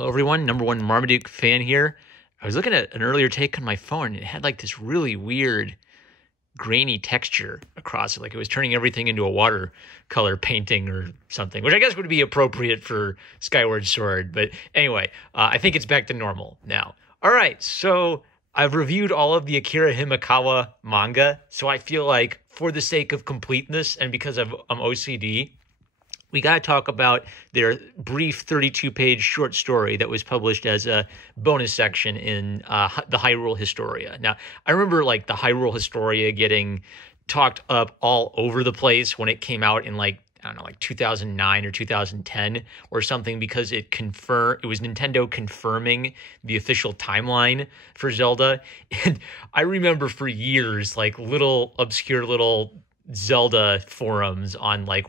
Hello, everyone. Number one Marmaduke fan here. I was looking at an earlier take on my phone, and it had like this really weird grainy texture across it, like it was turning everything into a watercolor painting or something, which I guess would be appropriate for Skyward Sword. But anyway, I think it's back to normal now. All right, so I've reviewed all of the Akira Himekawa manga, so I feel like for the sake of completeness and because I'm OCD, we got to talk about their brief 32-page short story that was published as a bonus section in the Hyrule Historia. Now, I remember like the Hyrule Historia getting talked up all over the place when it came out in like 2009 or 2010 or something, because it was Nintendo confirming the official timeline for Zelda. And I remember for years, like obscure little Zelda forums on like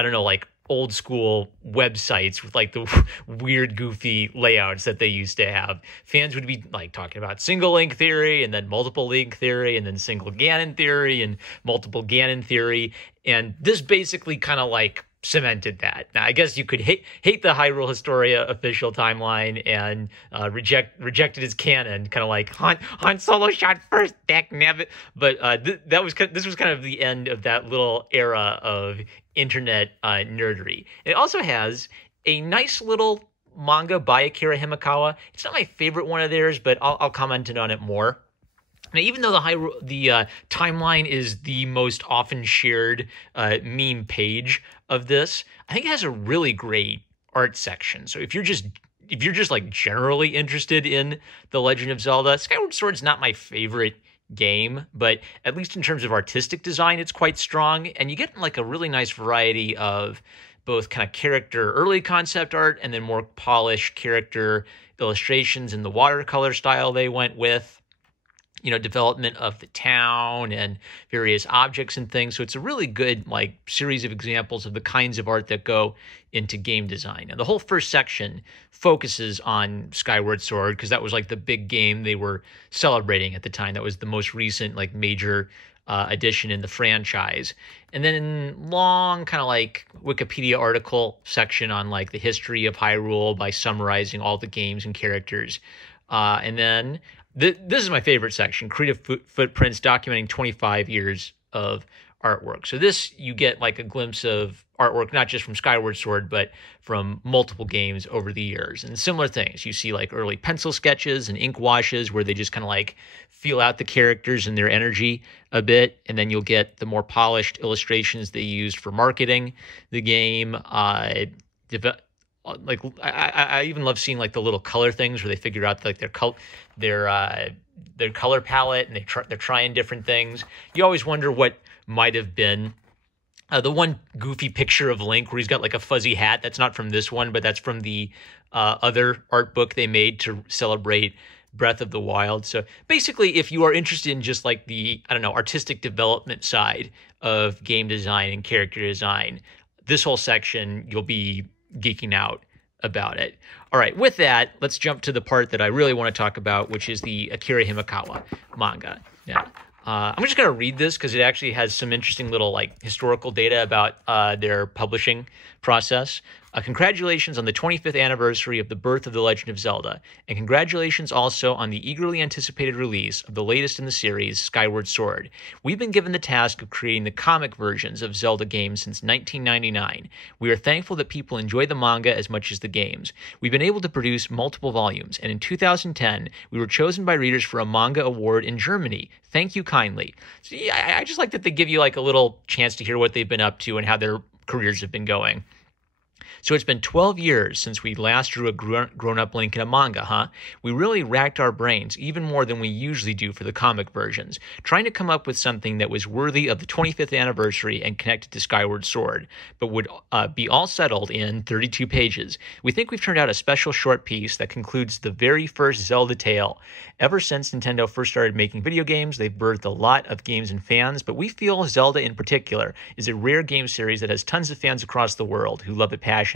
like old school websites with like the weird, goofy layouts that they used to have. Fans would be like talking about single link theory and then multiple link theory and then single Ganon theory and multiple Ganon theory. And this basically kind of like cemented that. Now, I guess you could hate the Hyrule Historia official timeline and reject it as canon, kind of like Han Solo shot first, Dak Nabbit. But this was kind of the end of that little era of internet nerdery. It also has a nice little manga by Akira Himekawa. It's not my favorite one of theirs, but I'll comment on it more. Now, even though the timeline is the most often shared meme page of this, I think it has a really great art section. So if you're just like generally interested in The Legend of Zelda, Skyward Sword's not my favorite game, but at least in terms of artistic design, it's quite strong. And you get like a really nice variety of both kind of character early concept art and then more polished character illustrations in the watercolor style they went with. Development of the town and various objects and things. So it's a really good like series of examples of the kinds of art that go into game design. And the whole first section focuses on Skyward Sword because that was like the big game they were celebrating at the time. That was the most recent like major addition in the franchise. And then long kind of like Wikipedia article section on like the history of Hyrule by summarizing all the games and characters. And then this is my favorite section, Creative Footprints, documenting 25 years of artwork. So this, you get like a glimpse of artwork, not just from Skyward Sword, but from multiple games over the years. And similar things. You see like early pencil sketches and ink washes where they just kind of like feel out the characters and their energy a bit. And then you'll get the more polished illustrations they used for marketing the game. Like I even love seeing like the little color things where they figure out like their color palette and they're trying different things. You always wonder what might have been. The one goofy picture of Link where he's got like a fuzzy hat, that's not from this one, but that's from the other art book they made to celebrate Breath of the Wild. So basically, if you are interested in just like the, artistic development side of game design and character design, this whole section, you'll be geeking out about it. All right, with that, let's jump to the part that I really want to talk about, which is the Akira Himekawa manga. Now, I'm just going to read this because it actually has some interesting little like historical data about their publishing process. Congratulations on the 25th anniversary of the birth of The Legend of Zelda, and congratulations also on the eagerly anticipated release of the latest in the series, Skyward Sword. We've been given the task of creating the comic versions of Zelda games since 1999. We are thankful that people enjoy the manga as much as the games. We've been able to produce multiple volumes, and in 2010, we were chosen by readers for a manga award in Germany. Thank you kindly. So, yeah, I just like that they give you like a little chance to hear what they've been up to and how their careers have been going. So it's been 12 years since we last drew a grown-up Link in a manga, huh? We really racked our brains, even more than we usually do for the comic versions, trying to come up with something that was worthy of the 25th anniversary and connected to Skyward Sword, but would be all settled in 32 pages. We think we've turned out a special short piece that concludes the very first Zelda tale. Ever since Nintendo first started making video games, they've birthed a lot of games and fans, but we feel Zelda in particular is a rare game series that has tons of fans across the world who love it passionately.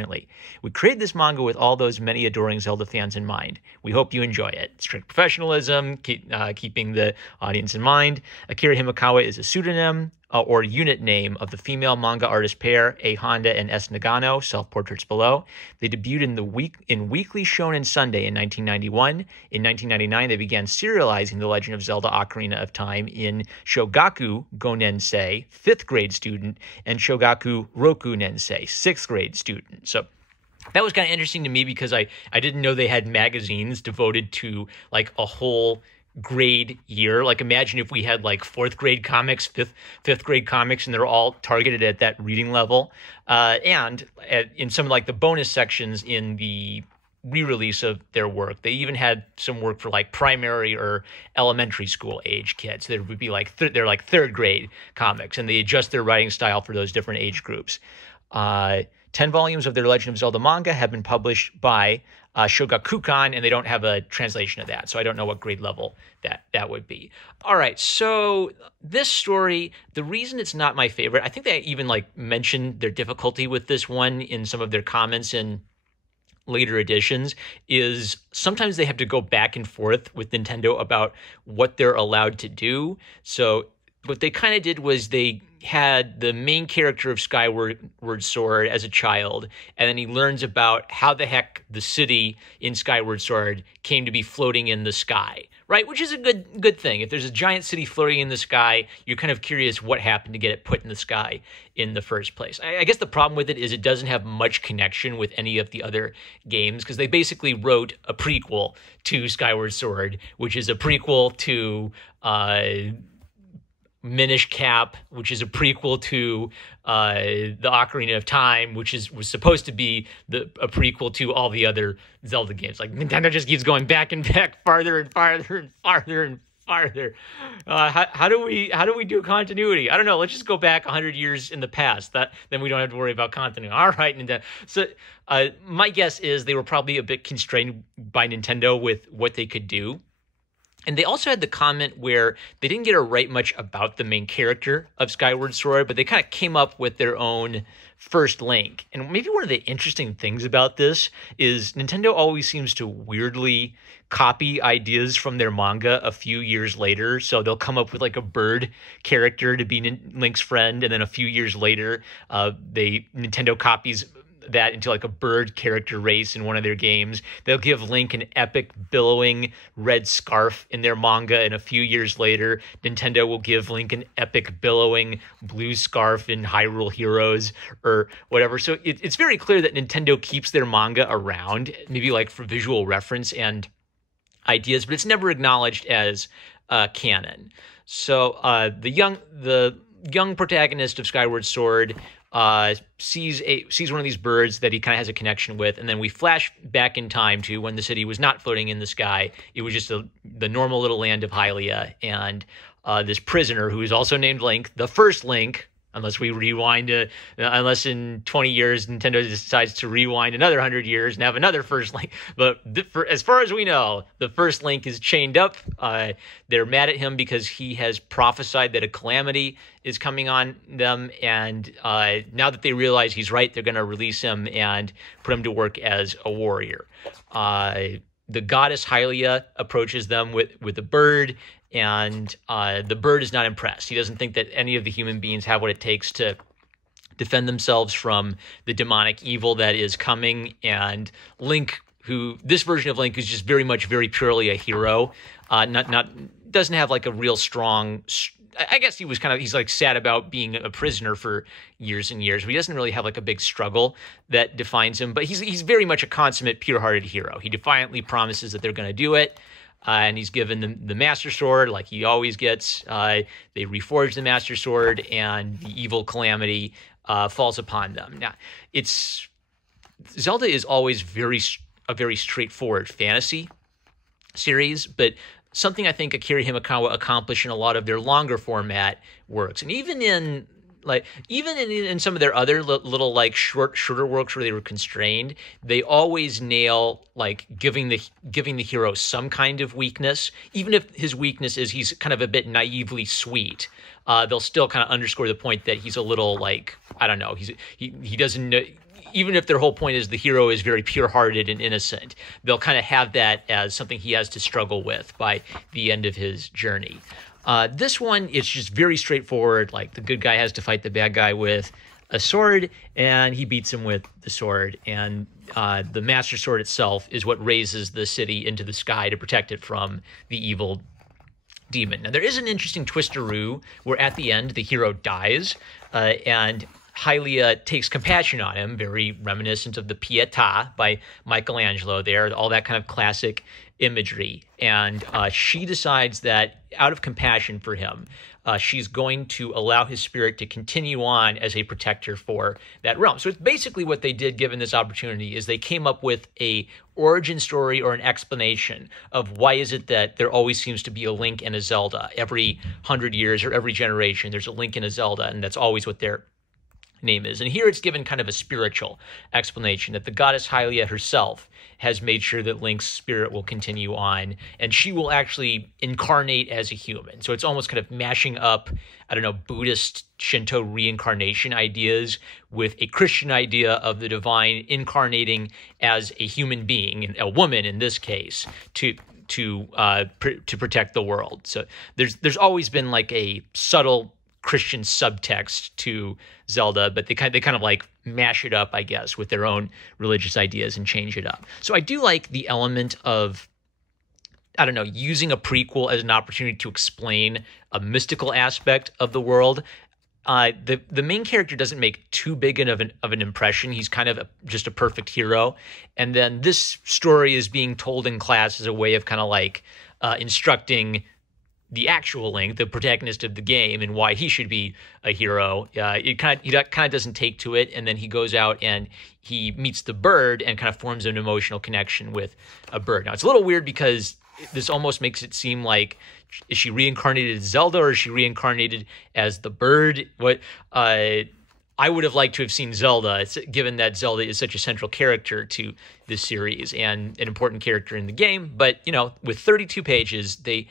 We created this manga with all those many adoring Zelda fans in mind. We hope you enjoy it. Strict professionalism, keeping the audience in mind. Akira Himekawa is a pseudonym. or unit name of the female manga artist pair, A. Honda and S. Nagano, self-portraits below. They debuted in Weekly Shonen Sunday in 1991. In 1999, they began serializing The Legend of Zelda Ocarina of Time in Shogaku Gonensei, 5th grade student, and Shogaku Roku Nensei, 6th grade student. So that was kind of interesting to me because I didn't know they had magazines devoted to like a whole grade year. Like imagine if we had like 4th grade comics, fifth grade comics, and they're all targeted at that reading level. And in some like the bonus sections in the re-release of their work, they even had some work for like primary or elementary school age kids. There would be like they're like 3rd grade comics, and they adjust their writing style for those different age groups. 10 volumes of their Legend of Zelda manga have been published by Shogakukan, and they don't have a translation of that, so I don't know what grade level that would be. All right, so this story, the reason it's not my favorite, I think they even like mentioned their difficulty with this one in some of their comments in later editions, is sometimes they have to go back and forth with Nintendo about what they're allowed to do. So what they kind of did was they had the main character of Skyward Sword as a child, and then he learns about how the heck the city in Skyward Sword came to be floating in the sky, right? Which is a good thing. If there's a giant city floating in the sky, you're kind of curious what happened to get it put in the sky in the first place. I guess the problem with it is it doesn't have much connection with any of the other games, because they basically wrote a prequel to Skyward Sword, which is a prequel to Minish Cap, which is a prequel to the Ocarina of Time, which was supposed to be a prequel to all the other Zelda games. Like Nintendo just keeps going back and back, farther and farther and farther and farther. How do we do continuity? I don't know. Let's just go back 100 years in the past. Then we don't have to worry about continuity. All right, Nintendo. So my guess is they were probably a bit constrained by Nintendo with what they could do. And they also had the comment where they didn't get to write much about the main character of Skyward Sword, but they kind of came up with their own first Link. And maybe one of the interesting things about this is Nintendo always seems to weirdly copy ideas from their manga a few years later. So they'll come up with like a bird character to be Link's friend, and then a few years later, Nintendo copies that into like a bird character race in one of their games. They'll give Link an epic billowing red scarf in their manga, and a few years later Nintendo will give Link an epic billowing blue scarf in Hyrule Heroes or whatever. So it's very clear that Nintendo keeps their manga around, maybe like for visual reference and ideas, but it's never acknowledged as canon. So the young protagonist of Skyward Sword sees one of these birds that he kind of has a connection with, and then we flash back in time to when the city was not floating in the sky. It was just the normal little land of Hylia, and this prisoner who is also named Link, the first Link, unless we rewind unless in 20 years Nintendo decides to rewind another 100 years and have another first Link. But as far as we know, the first Link is chained up. They're mad at him because he has prophesied that a calamity is coming on them, and now that they realize he's right, they're going to release him and put him to work as a warrior. The goddess Hylia approaches them with a bird, and the bird is not impressed. He doesn't think that any of the human beings have what it takes to defend themselves from the demonic evil that is coming. And Link, this version of Link is just very purely a hero, doesn't have like a real strong. I guess he's like sad about being a prisoner for years and years, but he doesn't really have like a big struggle that defines him. But he's very much a consummate, pure-hearted hero. He defiantly promises that they're going to do it. And he's given the Master Sword like he always gets. They reforge the Master Sword, and the evil calamity falls upon them. Now, Zelda is always a very straightforward fantasy series, but something I think Akira Himekawa accomplished in a lot of their longer format works, and even in some of their other little like shorter works where they were constrained, they always nail like giving the hero some kind of weakness, even if his weakness is he's kind of a bit naively sweet. They'll still kind of underscore the point that he's a little like, I don't know, he doesn't know. Even if their whole point is the hero is very pure-hearted and innocent, they'll kind of have that as something he has to struggle with by the end of his journey. This one, it's just very straightforward. Like, the good guy has to fight the bad guy with a sword, and he beats him with the sword. And the Master Sword itself is what raises the city into the sky to protect it from the evil demon. Now, there is an interesting twisteroo where at the end the hero dies, and Hylia takes compassion on him, very reminiscent of the Pietà by Michelangelo there, all that kind of classic imagery. And she decides that out of compassion for him, she's going to allow his spirit to continue on as a protector for that realm. So it's basically what they did, given this opportunity, is they came up with a origin story or an explanation of why is it that there always seems to be a Link and a Zelda. Every 100 years or every generation, there's a Link and a Zelda, and that's always what their name is. And here it's given kind of a spiritual explanation that the goddess Hylia herself has made sure that Link's spirit will continue on, and she will actually incarnate as a human. So it's almost kind of mashing up, I don't know, Buddhist Shinto reincarnation ideas with a Christian idea of the divine incarnating as a human being, a woman in this case, to protect the world. So there's always been like a subtle Christian subtext to Zelda, but they kind of like mash it up, I guess, with their own religious ideas and change it up. So I do like the element of, I don't know, using a prequel as an opportunity to explain a mystical aspect of the world. The main character doesn't make too big of an impression. He's kind of just a perfect hero. And then this story is being told in class as a way of kind of like instructing the actual Link, the protagonist of the game, and why he should be a hero. He kind of doesn't take to it, and then he goes out and he meets the bird and kind of forms an emotional connection with a bird. Now, it's a little weird because this almost makes it seem like, is she reincarnated as Zelda or is she reincarnated as the bird? What I would have liked to have seen Zelda, given that Zelda is such a central character to this series and an important character in the game. But, you know, with 32 pages, they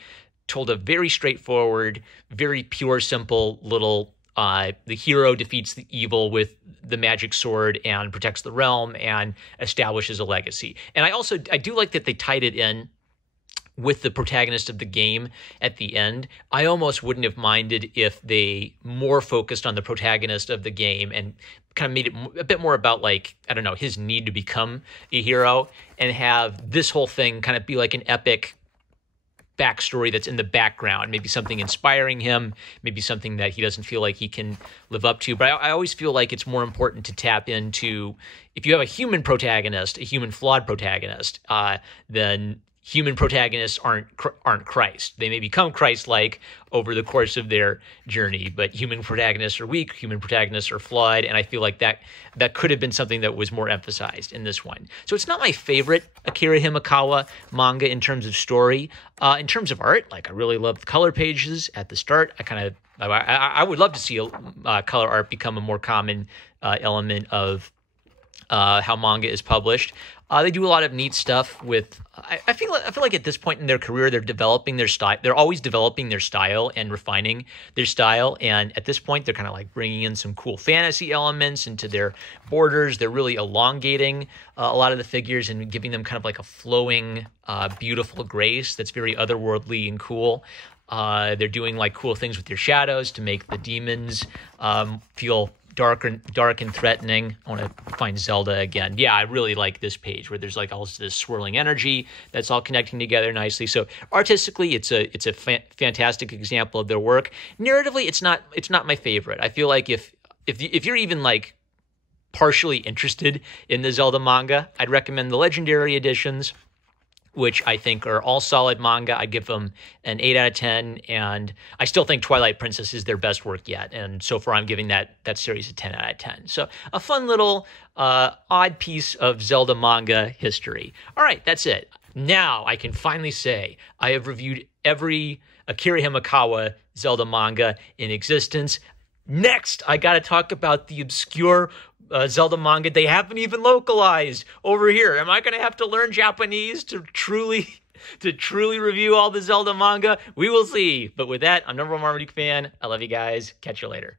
told a very straightforward, very pure, simple little, the hero defeats the evil with the magic sword and protects the realm and establishes a legacy. And I do like that they tied it in with the protagonist of the game at the end. I almost wouldn't have minded if they more focused on the protagonist of the game and kind of made it a bit more about, like, I don't know, his need to become a hero, and have this whole thing kind of be like an epic backstory that's in the background, maybe something inspiring him, maybe something that he doesn't feel like he can live up to. But I always feel like it's more important to tap into, if you have a human protagonist, a human flawed protagonist, then human protagonists aren't Christ. They may become Christ-like over the course of their journey, but human protagonists are weak, human protagonists are flawed, and I feel like that could have been something that was more emphasized in this one. So it's not my favorite Akira Himekawa manga in terms of story. In terms of art, like, I really love the color pages at the start. I would love to see color art become a more common element of how manga is published. They do a lot of neat stuff with. I feel like at this point in their career, they're developing their style. They're always developing their style and refining their style. And at this point, they're kind of like bringing in some cool fantasy elements into their borders. They're really elongating a lot of the figures and giving them kind of like a flowing, beautiful grace that's very otherworldly and cool. They're doing like cool things with their shadows to make the demons feel dark and threatening. I want to find Zelda again. Yeah, I really like this page where there's like all this swirling energy that's all connecting together nicely. So artistically, it's a fantastic example of their work. Narratively, it's not my favorite. I feel like if you're even like partially interested in the Zelda manga, I'd recommend the Legendary editions, which I think are all solid manga. I give them an 8 out of 10, and I still think Twilight Princess is their best work yet. And so far, I'm giving that series a 10 out of 10. So a fun little odd piece of Zelda manga history. All right, that's it. Now I can finally say I have reviewed every Akira Himekawa Zelda manga in existence. Next, I got to talk about the obscure Zelda manga they haven't even localized over here. Am I going to have to learn Japanese to truly review all the Zelda manga? We will see. But with that, I'm #1 Marmaduke fan. I love you guys. Catch you later.